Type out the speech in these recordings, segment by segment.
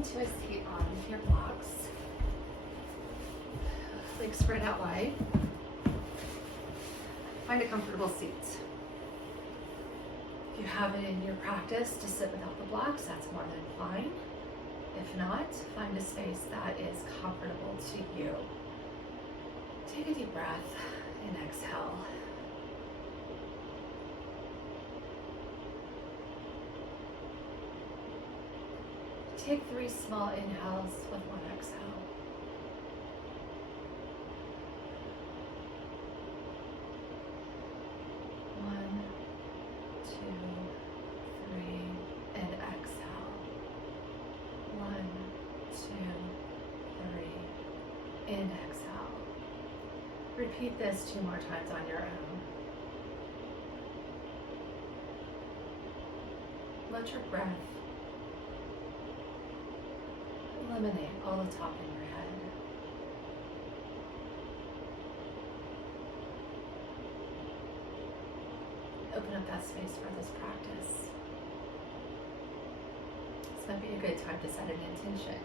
into a seat on your blocks. Legs spread out wide. Find a comfortable seat. If you have it in your practice to sit without the blocks, that's more than fine. If not, find a space that is comfortable to you. Take a deep breath and exhale. Take 3 small inhales with 1 exhale. One, two, three, and exhale. 1, 2, 3, and exhale. Repeat this 2 more times on your own. Let your breath eliminate all the talk in your head. Open up that space for this practice. This might be a good time to set an intention,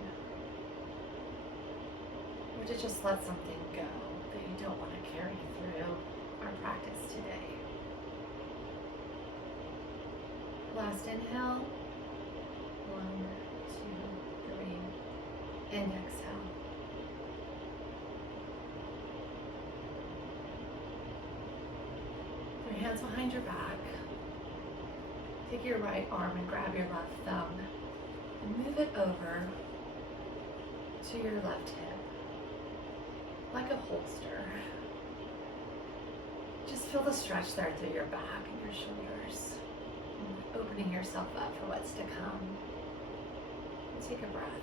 or to just let something go that you don't want to carry through our practice today. Last inhale. 1, 2, 3. And exhale. Put your hands behind your back. Take your right arm and grab your left thumb and move it over to your left hip, like a holster. Just feel the stretch there through your back and your shoulders, and opening yourself up for what's to come. And take a breath.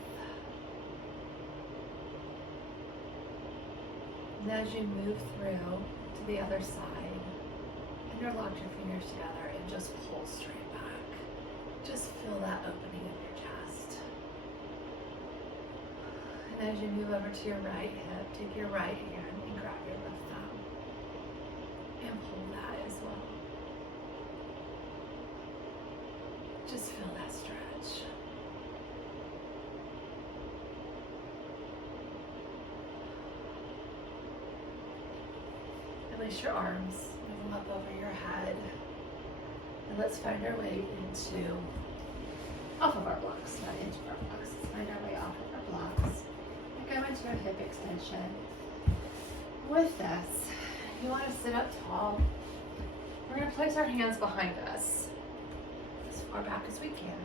And as you move through to the other side, interlock your fingers together and just pull straight back. Just feel that opening in your chest. And as you move over to your right hip, take your right hand and grab your left thumb and pull that as well. Just feel that stretch. Release your arms, move them up over your head, and let's find our way off of our blocks, not into our blocks. Let's find our way off of our blocks and go into a hip extension. With this, you want to sit up tall. We're going to place our hands behind us as far back as we can,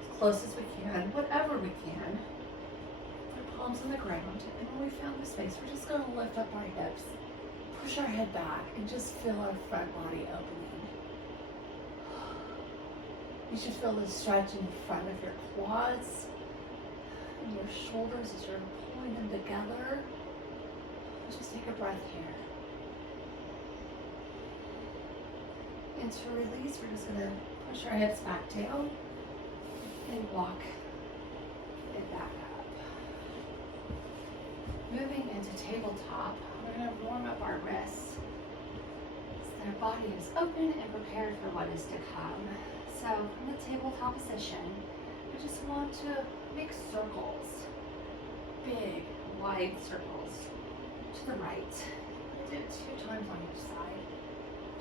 as close as we can, whatever we can. Our palms on the ground, and when we found the space, we're just going to lift up our hips. Push our head back and just feel our front body opening. You should feel the stretch in the front of your quads and your shoulders as you're pulling them together. Just take a breath here. And to release, we're just going to push our hips back down and walk it back up. Moving into tabletop, we're going to warm up our wrists so that our body is open and prepared for what is to come. So from the tabletop position, we just want to make circles, big, wide circles to the right. Do it 2 times on each side.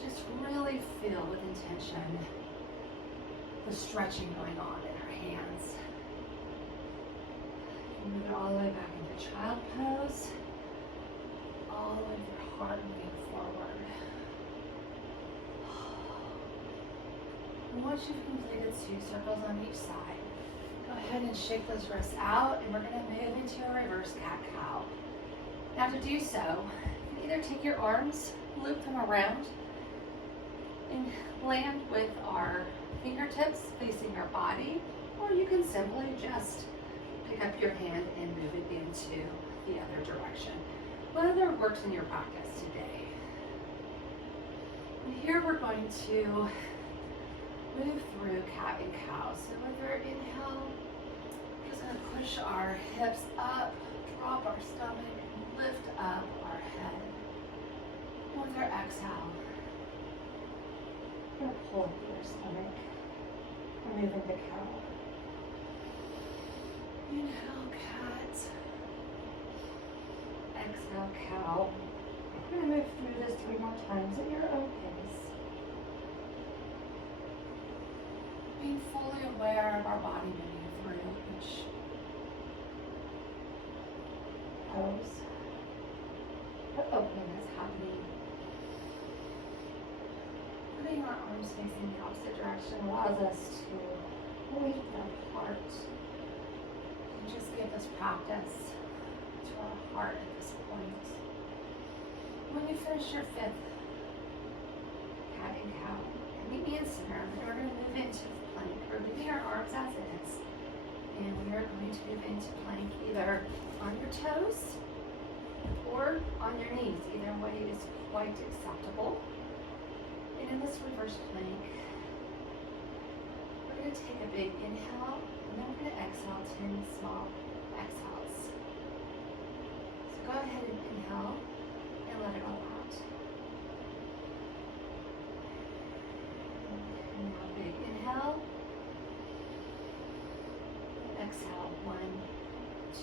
Just really feel with intention the stretching going on in our hands. Move it all the way back into child pose. All the way with your heart moving forward. And once you've completed 2 circles on each side, go ahead and shake those wrists out, and we're going to move into a reverse cat-cow. Now to do so, you can either take your arms, loop them around, and land with our fingertips facing our body, or you can simply just pick up your hand and move it into the other direction. Whatever works in your practice today. And here we're going to move through cat and cow. So with our inhale, we're just going to push our hips up, drop our stomach, and lift up our head. And with our exhale, we're going to pull through your stomach and move into cow. Inhale, cat. Exhale, cow. We're going to move through this 3 more times at your own pace. Being fully aware of our body moving through each pose. The opening is happening. Putting our arms facing the opposite direction allows us to really get apart and just give this practice to our heart at this point. When you finish your 5th cat and cow, and meet me in center, and we're going to move into plank. We're leaving our arms as is, and we are going to move into plank either on your toes or on your knees. Either way is quite acceptable. And in this reverse plank, we're going to take a big inhale, and then we're going to exhale 10 small exhales. So go ahead and inhale and let it all out. And now big inhale. Exhale. 1, 2,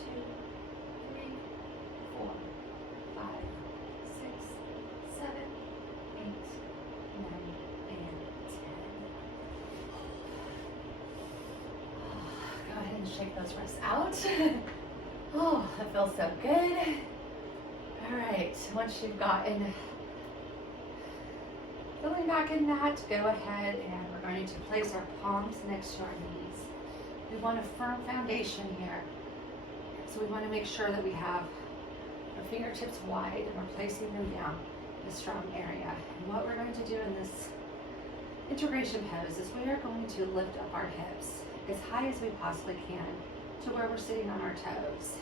3, 4, 5, 6, 7, 8, 9, and 10. Go ahead and shake those wrists out. Oh, that feels so good. All right, once you've gotten feeling back in that, go ahead and we're going to place our palms next to our knees. We want a firm foundation here. So we want to make sure that we have our fingertips wide and we're placing them down in a strong area. And what we're going to do in this integration pose is we are going to lift up our hips as high as we possibly can to where we're sitting on our toes.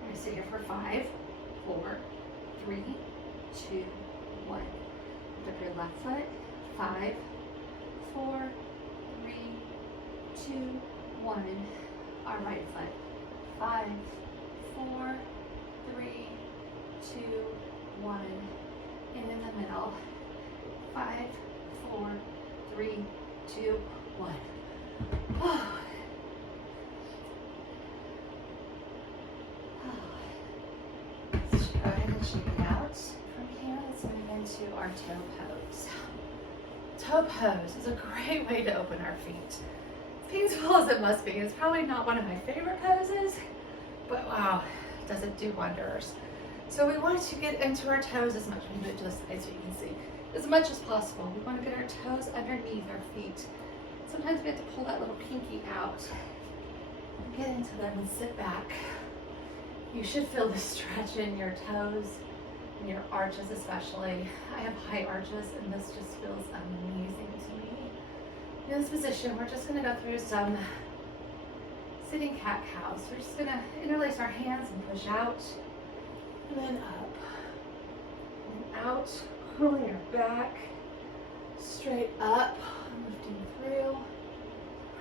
We're going to sit here for 5, 4, 3, 2, 1. Lift up your left foot. 5, 4, 3, 2, 1. Our right foot. 5, 4, 3, 2, 1. And in the middle. 5, 4, 3, 2, 1. Oh. Go ahead and shake it out. From here, let's move into our toe pose. Toe pose is a great way to open our feet. Painful as it must be, it's probably not one of my favorite poses, but wow, does it do wonders. So we want to get into our toes as much, we do it just as you can see, as much as possible. We want to get our toes underneath our feet. Sometimes we have to pull that little pinky out and get into them and sit back. You should feel the stretch in your toes and your arches especially. I have high arches and this just feels amazing to me. In this position, we're just going to go through some sitting cat-cows. We're just going to interlace our hands and push out and then up and out, curling our back, straight up, lifting through,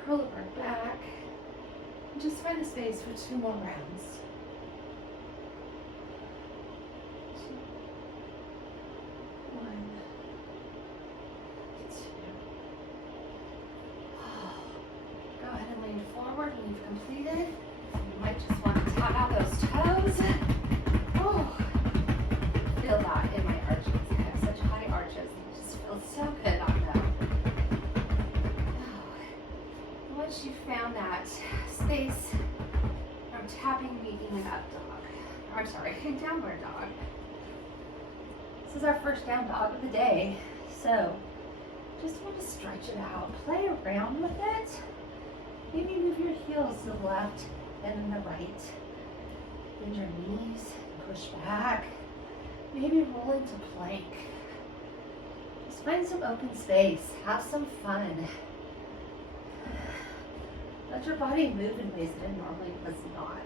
curl up our back, and just find the space for 2 more rounds. 2, 1, 2. Go ahead and lean forward when you've completed. You might just want to tap out those toes. Oh, feel that in my arches. I have such high arches. It just feels so good on them. Oh. Once you've found that space from tapping me in an up dog, or I'm sorry, downward dog. This is our first down dog of the day. So just want to stretch it out. Play around with it. Maybe move your heels to the left and then the right. Bend your knees, push back. Maybe roll into plank. Just find some open space. Have some fun. Let your body move in ways that it normally does not.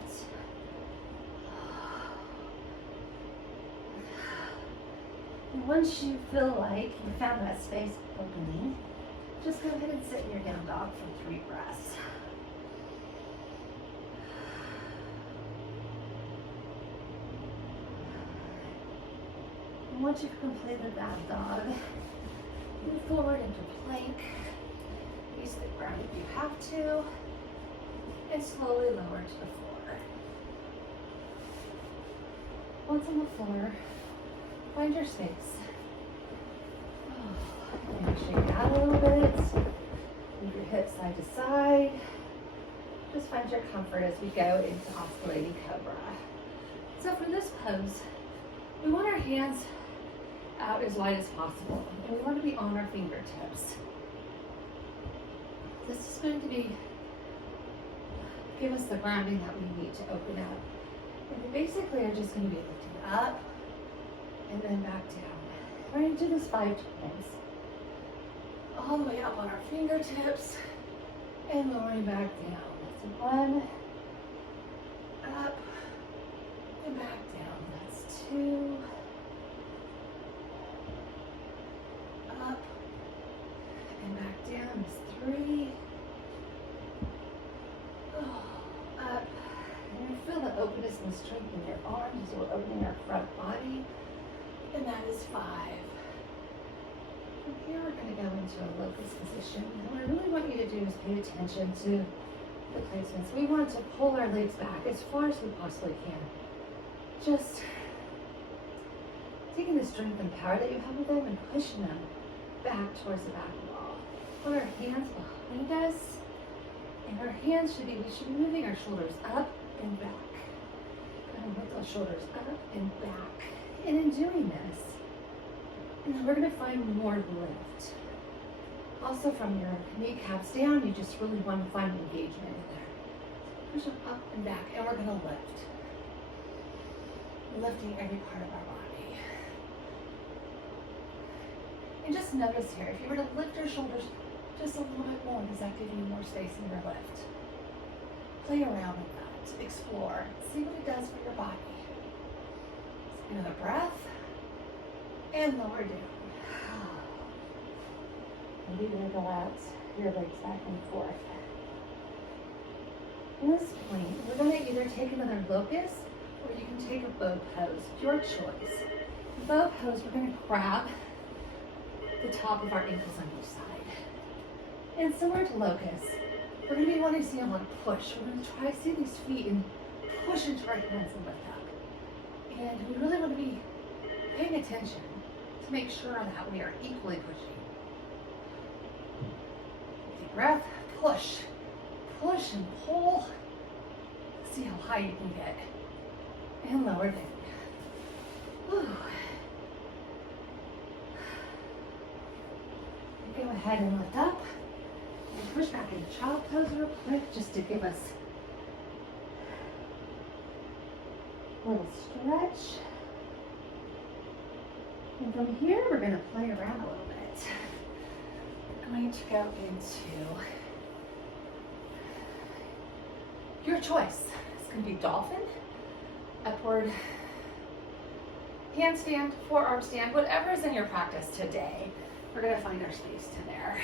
And once you feel like you found that space opening, just go ahead and sit in your down dog for 3 breaths. And once you've completed that dog, move forward into plank. Use the ground if you have to. And slowly lower to the floor. Once on the floor, find your space. And shake it out a little bit. Move your hips side to side. Just find your comfort as we go into oscillating cobra. So for this pose, we want our hands out as wide as possible, and we want to be on our fingertips. This is going to give us the grounding that we need to open up. And we basically are just going to be lifting up and then back down. We're going to do this 5 times. All the way up on our fingertips and lowering back down. That's 1, up and back down. That's 2, up and back down. That's 3, up. And you feel the openness and strength in your arms as we're opening our front body. And that is 5. From here, we're going to go into a locust position. And what I really want you to do is pay attention to the placements. We want to pull our legs back as far as we possibly can. Just taking the strength and power that you have with them and pushing them back towards the back wall. Put our hands behind us. And our hands we should be moving our shoulders up and back. And lift those shoulders up and back. And in doing this, we're going to find more lift. Also from your kneecaps down, you just really want to find engagement in there. Push them up and back, and we're going to lift. Lifting every part of our body. And just notice here, if you were to lift your shoulders just a little bit more, does that give you more space in your lift? Play around with that. Explore. See what it does for your body. Another breath. And lower down. Maybe wiggle out your legs back and forth. At this point, we're going to either take another locust or you can take a bow pose. Your choice. Bow pose, we're going to grab the top of our ankles on each side. And similar to locust, we're going to be wanting to see them push. We're going to try to see these feet and push into our hands and lift up. And we really want to be paying attention to make sure that we are equally pushing. Deep breath, push, push and pull. See how high you can get. And lower down. Whew. Go ahead and lift up. And push back into child pose real quick just to give us a little stretch. And from here, we're going to play around a little bit. We're going to go into your choice. It's going to be dolphin, upward handstand, forearm stand, whatever is in your practice today. We're going to find our space to there.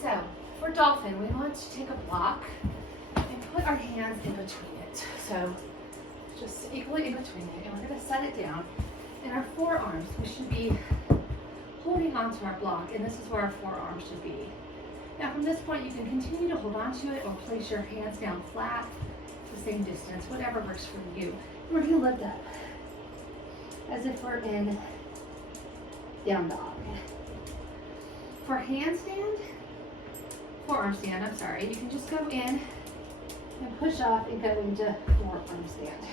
So for dolphin, we want to take a block and put our hands in between it. So just equally in between it, and we're going to set it down. In our forearms, we should be holding onto our block, and this is where our forearms should be. Now from this point, you can continue to hold onto it or place your hands down flat, the same distance, whatever works for you. And we're going to lift up as if we're in down dog. For handstand, forearm stand, I'm sorry, you can just go in and push off and go into forearm stand.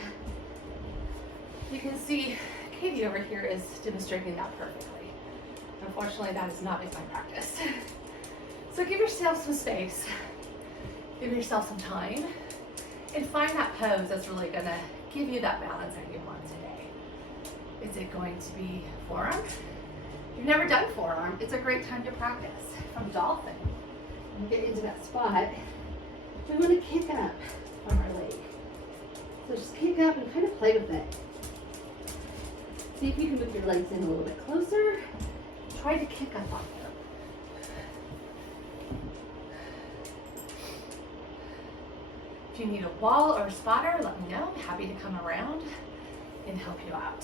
You can see Katie over here is demonstrating that perfectly. Unfortunately, that is not in my practice. So give yourself some space, give yourself some time, and find that pose that's really gonna give you that balance that you want today. Is it going to be forearm? If you've never done forearm, it's a great time to practice. From dolphin, when we get into that spot, we want to kick up from our leg. So just kick up and kind of play with it. See if you can move your legs in a little bit closer. Try to kick up on them. If you need a wall or a spotter, let me know. I'm happy to come around and help you out.